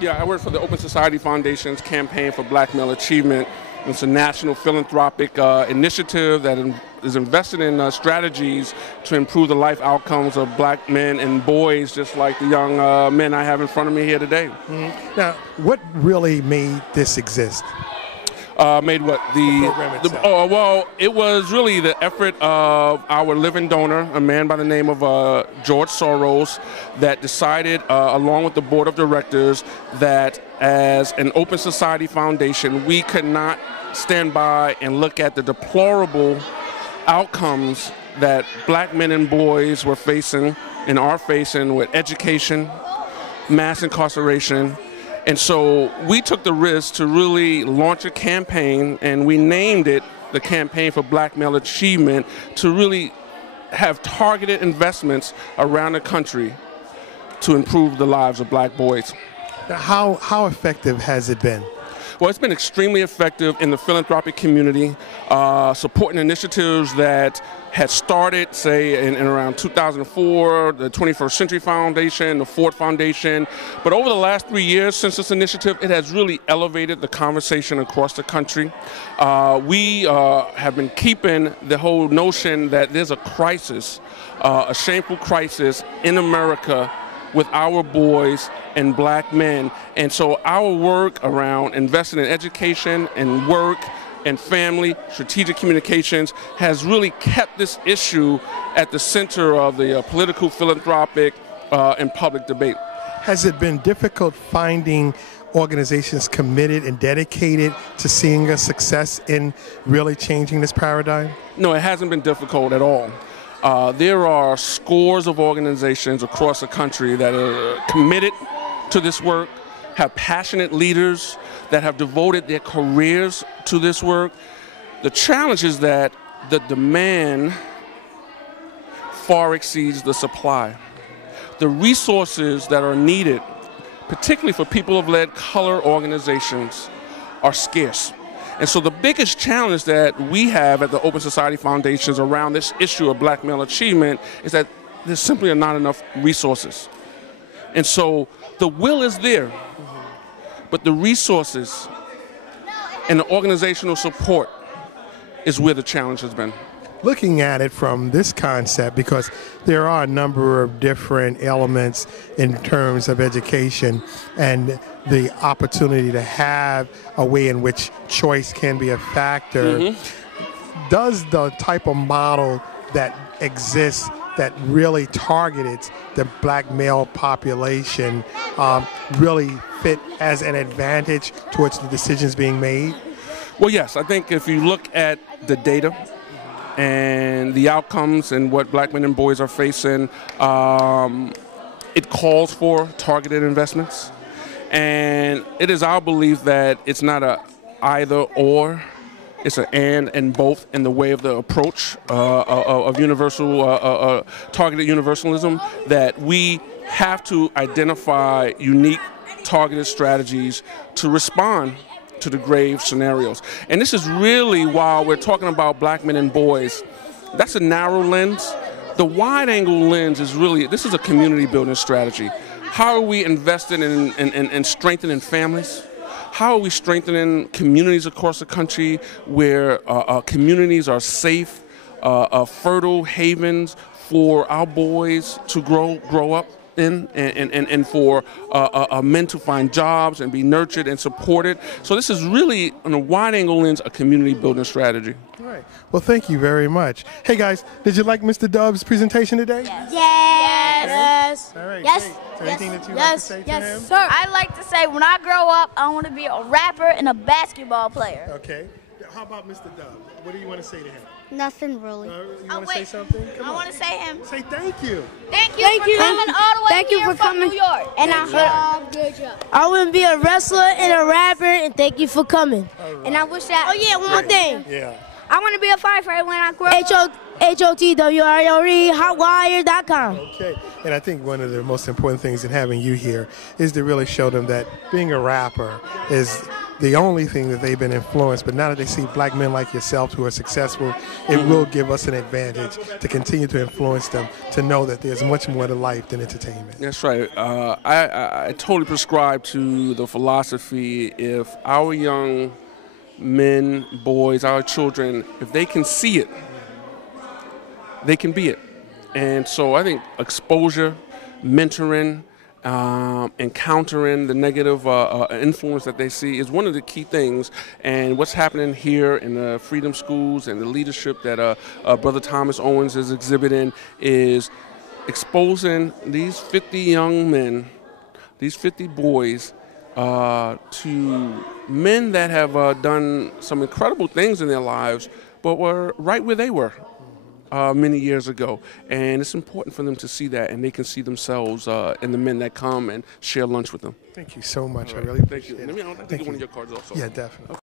Yeah, I work for the Open Society Foundation's Campaign for Black Male Achievement. It's a national philanthropic initiative that is invested in strategies to improve the life outcomes of black men and boys, just like the young men I have in front of me here today. Mm-hmm. Now, what really made this exist? Made what? The program itself. Well, it was really the effort of our living donor, a man by the name of George Soros, that decided, along with the board of directors, that as an Open Society Foundation, we could not stand by and look at the deplorable outcomes that black men and boys were facing and are facing with education, mass incarceration. And so we took the risk to really launch a campaign, and we named it the Campaign for Black Male Achievement, to really have targeted investments around the country to improve the lives of black boys. Now, how effective has it been? Well, it's been extremely effective in the philanthropic community, supporting initiatives that had started, say, in around 2004, the 21st Century Foundation, the Ford Foundation. But over the last 3 years since this initiative, it has really elevated the conversation across the country. We have been keeping the whole notion that there's a crisis, a shameful crisis in America with our boys and black men. And so our work around investing in education and work and family, strategic communications, has really kept this issue at the center of the political, philanthropic, and public debate. Has it been difficult finding organizations committed and dedicated to seeing a success in really changing this paradigm? No, it hasn't been difficult at all. There are scores of organizations across the country that are committed to this work, have passionate leaders that have devoted their careers to this work. The challenge is that the demand far exceeds the supply. The resources that are needed, particularly for people of color organizations, are scarce. And so the biggest challenge that we have at the Open Society Foundations around this issue of black male achievement is that there simply are not enough resources. And so the will is there, but the resources and the organizational support is where the challenge has been. Looking at it from this concept, because there are a number of different elements in terms of education and the opportunity to have a way in which choice can be a factor, does the type of model that exists that really targeted the black male population really fit as an advantage towards the decisions being made? Well, yes. I think if you look at the data and the outcomes and what black men and boys are facing, it calls for targeted investments. And it is our belief that it's not a either or, it's an and both in the way of the approach of universal, targeted universalism, that we have to identify unique targeted strategies to respond to the grave scenarios. And this is really, while we're talking about black men and boys, that's a narrow lens. The wide angle lens is really, this is a community building strategy. How are we investing in strengthening families? How are we strengthening communities across the country where communities are safe, fertile havens for our boys to grow up in, and for men to find jobs and be nurtured and supported. So this is really, on a wide angle lens, a community building strategy. All right. Well, thank you very much. Hey guys, did you like Mr. Dove's presentation today? Yes. Yes. All right. Yes. Great. Is there anything that you like to say to him? Sir. I like to say, when I grow up, I want to be a rapper and a basketball player. Okay. How about Mr. Dove? What do you want to say to him? Nothing really. You want to say something? Come on. I want to say him. Say thank you. Thank you for coming all the way Thank you here for from coming. New York. And good job. I want to be a wrestler and a rapper, and thank you for coming. Right. And I wish that. Oh yeah, one more thing. Yeah. I want to be a firefighter when I grow up. HOTWRE, hotwire.com. Okay. And I think one of the most important things in having you here is to really show them that being a rapper is the only thing that they've been influenced, but now that they see black men like yourselves who are successful, it will give us an advantage to continue to influence them to know that there's much more to life than entertainment. That's right. I totally prescribe to the philosophy, if our young men, boys, our children, if they can see it, they can be it. And so I think exposure, mentoring, encountering the negative influence that they see is one of the key things. And what's happening here in the Freedom Schools and the leadership that Brother Thomas Owens is exhibiting is exposing these 50 young men, these 50 boys, to men that have done some incredible things in their lives, but were right where they were many years ago. And it's important for them to see that, and they can see themselves in the men that come and share lunch with them. Thank you so much. Right. I really appreciate it. it. Let me take one of your cards also. Yeah, definitely.